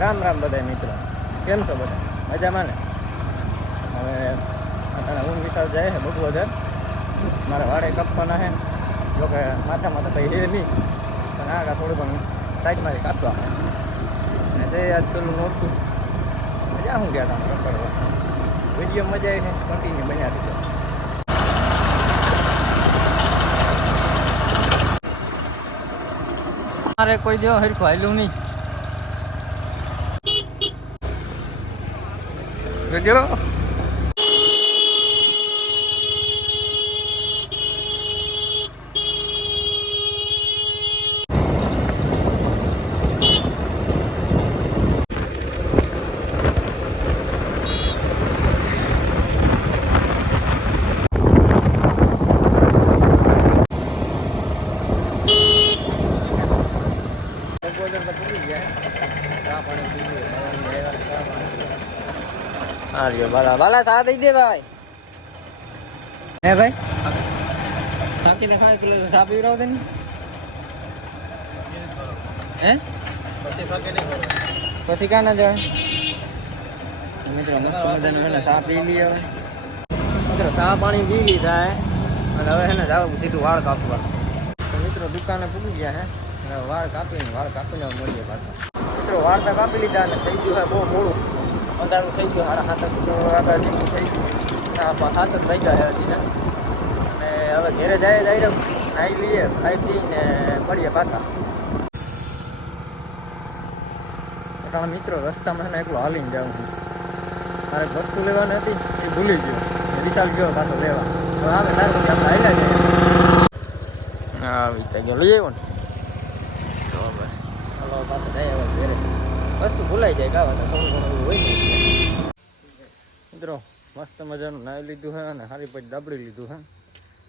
રામ રામ બધા મિત્રો, કેમ છો બધા? મજામાં ને? હવે અત્યારે હું વિશાલ જાય છે બધું વધારે મારે વાળે કાપવાના છે. જોકે માથામાં તો કંઈ છે નહીં, પણ આગળ થોડું ઘણું સાઈડમાંથી કાપવા અને છે આજ પેલું નહોતું મજા. શું ગયા તમે રખડવા વિડીયો મજા આવી છે, કન્ટિન્યુ બન્યા દીધો. મારે કોઈ જેવો હરખું હાલ્યું નહીં. જો બાલા સા દઈ દે ભાઈ. હે ભાઈ થાકીને 5 કિલો સા પીવડાવ દે ને. હે પછી ક્યાં ના જવાય મિત્રો? મસ્ત મજાનો છે ને સા પી લઈએ હવે મિત્રો. સા પાણી પી લીધા હે અને હવે છે ને જાવ સીધું વાળ કાપવા. તો મિત્રો દુકાને પૂગી ગયા હે, વાળ કાપીને મળીએ પાછા. મિત્રો વાળ તો કાપી લીધા અને થઈ ગયું હે બહુ મોડું. અંધારું થઈ ગયું, 7:30 વાગ્યા જેવું થઈ ગયું. 7 જ વાગ્યા છે હજી ને. અને હવે ઘેરે જાય નાહી લઈએ, ખાઈ પીને મળીએ પાછા. કારણ મિત્રો રસ્તામાં ને એકલો હાલીને જાઉં છું. મારે વસ્તુ લેવાની હતી એ ભૂલી ગયો. વિશાલ ગયો પાછો લેવા. તો આવે તાર પછી આપણે હાલ્યા જઈએ. આવી ત્યાં લઈ આવ્યો ને તો બસ હલો પાછો જાય હવે ઘેરે. વસ્તુ ભૂલાઈ જાય ગાવા તો થોડું ઘણું એવું હોય ને. મિત્રો મસ્ત મજાનું નાહી લીધું છે અને હારી પછી દાબડી લીધું છે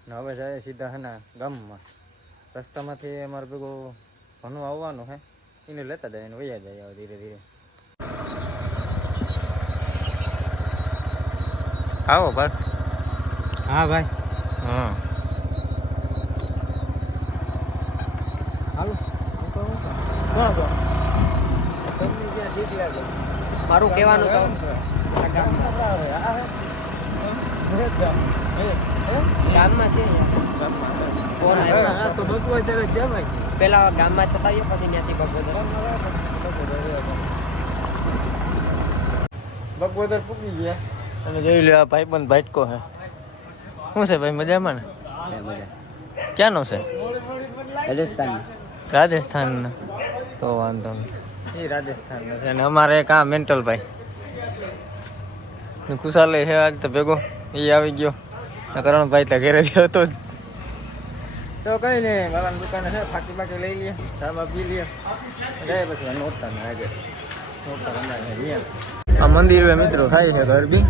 ને હવે જાય સીધા હે ગામમાં. રસ્તામાંથી અમારે ભેગું ભણું આવવાનું છે, એને લેતા જાય એને વૈયા જાય હવે ધીરે ધીરે. આવો ભાઈ. હા ભાઈ. હા હાલો કોણ મારું કહેવાનું તો ગામમાં છે તો બગોદર જવાય. પેલા ગામમાં થતા આવીએ પછી ત્યાંથી બગોદર પૂગી ગયા અને જોઈ લો આ ભાઈબંધ ભાટકો હે. શું છે ભાઈ મજામાં ને? ક્યાંનો છે? રાજસ્થાન. તો વાંધો નહીં, એ રાજસ્થાનનો છે અને અમારે એક આ મેન્ટલ ભાઈ ખુશાલે છે આજ તો ભેગો. એ આવી ગયો કરણભાઈ એટલે ઘેરે ગયો હતો જ. તો કઈ નહીં, બાબાની દુકાને છે, ફાકી બાકી લઈ લઈએ, ચાબા પી લઈએ, જાય પછી નોરતા ને આગળ નોરતા રમાય. આ મંદિર મિત્રો થાય છે ગરબી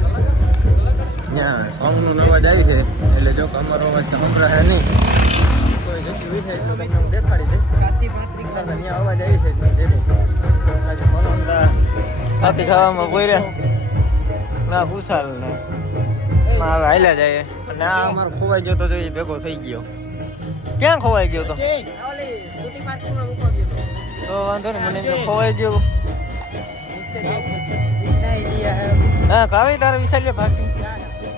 ત્યાં સોંગનું અવાજ આવી છે એટલે જો અમારો અવાજ તો સંભળાય નહીં. કોઈ જગ્યા વિશે એટલું તમને હું દેખાડી દઈશ. ત્યાં અવાજ આવી છે હાથી ખાવામાં બોલ્યા ના ખુશાલ ને હવે હાલ્યા જાય. અને આ અમારે ખોવાઈ ગયો તો જો એ ભેગો થઈ ગયો. ક્યાં ખોવાઈ ગયો તો? તો વાંધો ને, મને એમ તો ખોવાઈ ગયો. હા કાવી તારે વિશાલ બાકી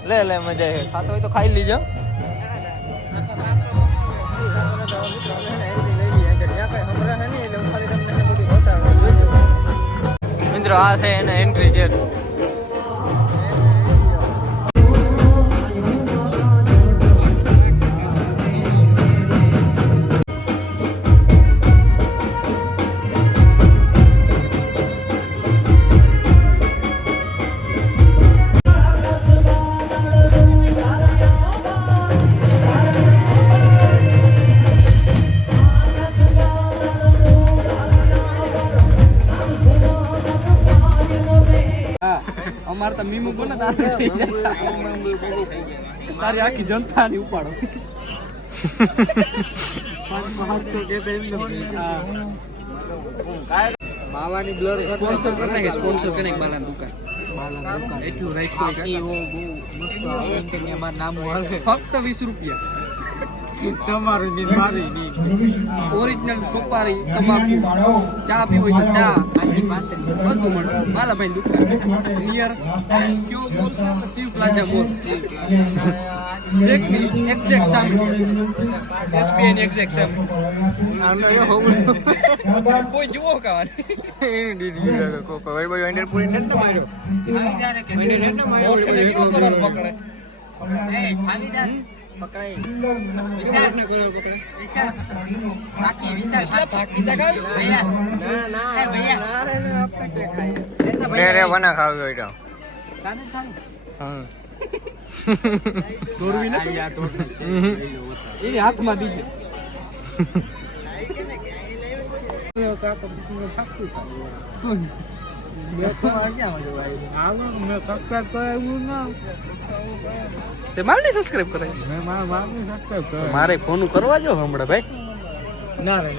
લે મજા આવે. ખાતો હોય તો ખાઈ લીજો. મિત્રો આ છે એને એન્ટ્રી ગેટ. અમારે તો મીમુ કોને તારી આખી જનતા ની ઉપાડો. માવાની બ્લર સ્પોન્સર કરી નાખે, સ્પોન્સર કરી નાખે બાલાની દુકાન. એટલું રાખ્યું અમારું નામ ફક્ત 20 રૂપિયા. તમારું ઓરિજિનલ સુપારી, તમાકુ, ચા પીવી હોય તો ચા, બધું સીધું મળશે બાલાભાઈ દુકાન નિયર ક્યો બોલ શિવ પ્લાઝા મોલ એક્ઝેક્ટ સામે એસબીઆઈ ની એક્ઝેક્ટ સામે કોઈ જુઓ કાવાની એની દીદી લાગે કોકો ભાઈ ભાઈ અંડર પૂરી નેટ તો માર્યો અંડર નેટ તો માર્યો પકડે એ ખાવીદાર પકડાય વિશાળ ને કોલ પકડે વિશાળ બાકી વિશાળ બાકી દેખાવીશ ના ના એ ભૈયા ના રે આપણે કે ખાય રે વના ખાવી હોય તો કાને ખાય હા દોરવી નથી આ દોરવી એ હાથમાં દીજે યો કાકો બીજું ફાક્યું કોણ બે તો ક્યાં મજો ભાઈ આવો મે સબસ્ક્રાઇબ કરાવ્યું ના તે મારને સબસ્ક્રાઇબ કરાવી મે મારને સબસ્ક્રાઇબ કરાવી મારે ફોન કરવા જો હમણાં ભાઈ ના રે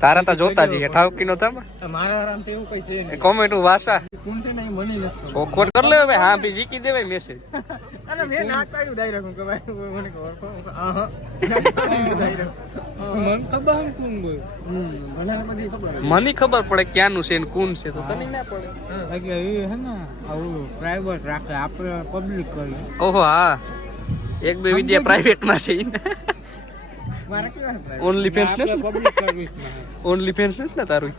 તારા તા જોતા જી ઠાવકી નો તમ મારા આરામ સે એવું કઈ છે નહીં કોમેન્ટ વાસા કોણ છે નહીં મને નથી ઓકોટ કર લે ભાઈ હા બી જીકી દે ભાઈ મેસેજ અરે મે ના કાઢ્યું દાઈ રાખું કે ભાઈ મને ખબર આહા મન ખબર હમ કોણ બોલ મને બધી ખબર મને ખબર પડે ક્યાંનું છે ને કોણ છે તો તને ના પડે એટલે એ હે ને આવું પ્રાઇવેટ રાખે આપણે પબ્લિક કરીએ ઓહો હા એક બે વિડિયો પ્રાઇવેટ માં છે મારા કેવા પ્રાઇવેટ ઓન્લી ફેન્સ ને પબ્લિક સર્વિસ માં ઓન્લી ફેન્સ ને તારું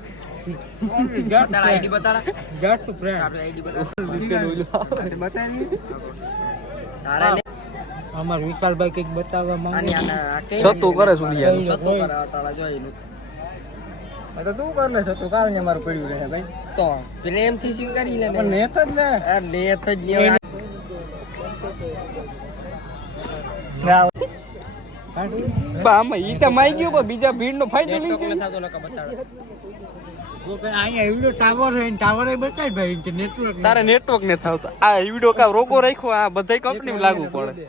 ઓન્લી તારા આઈડી બતારા જસ્ટ ફ્રેન્ડ આપણે આઈડી બતારા બતાવી તારા અમાર વિશાલભાઈ કઈક બતાવવા માંગે સતું કરે સુનિયા સતું કરે અટાળા જોઈનું તો તું કર ને સતું કાલ ને મારું પડ્યું રહે ભાઈ તો પ્રેમ થી સ્વીકારી લે પણ નેત જ ને આ નેત જ ને ના બામાં ઈ તો માઈ ગયો પણ બીજા ભીડ નો ફાયદો લઈ ગયો થાતો નકા બતાડો તો કે આયા વિડિયો ટાવર હે ટાવર એ બતાય ભાઈ કે નેટવર્ક તારે નેટવર્ક ને થાવતો આ વિડિયો કા રોગો રાખ્યો આ બધાય કંપની માં લાગુ પડે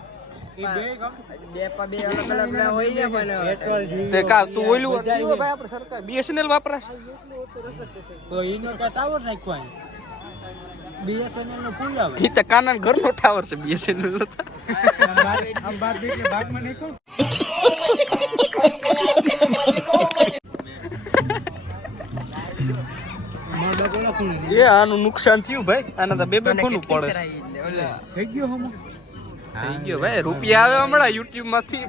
બે અલગ અલગ હોય ને પણ તે કા તું ઓઈલું ભાઈ આપણે સરકાર બીએસએનએલ વાપરાશ તો ઈનો કા ટાવર નાખ્યો બીએસએનએલ નો ફૂલ આવે ઈ તો કાના ઘર નો ટાવર છે બીએસએનએલ નો આમ બાદ બીજે ભાગમાં નાખ્યો એ આનું નુકસાન થયું ભાઈ આના તો બે ફોન પડે થઈ ગયો હમ થઈ ગયો ભાઈ રૂપિયા આવે હમણાં યુટ્યુબ માંથી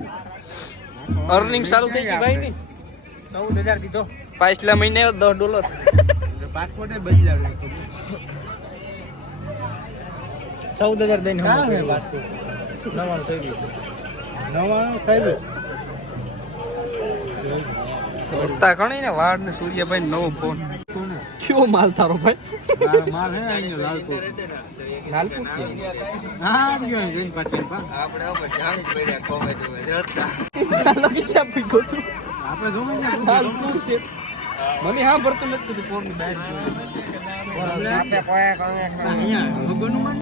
અર્નિંગ ચાલુ થઈ ગઈ ભાઈ ની 14000 દીધો પાછલા મહિને $10 પાસપોર્ટ બદલાવ 14000 દઈને હમ નવાનું થઈ ઉડતા ઘણી ને વાડ ને સૂર્યભાઈ નવો ફોન કયો માલ તારો ભાઈ માલ હે આયો લાલપુર હા ગયો ગઈ પાટે પા આપણે ઓપર જાણી જ પડ્યા કોમેડી જોતા લગી ક્યાં પીકો તું આપણે જોમે ને લાલપુર છે મને હા ભરતું નથી ફોન ની બહાર આપણે કોઈ અહીંયા ભગવાનનું માન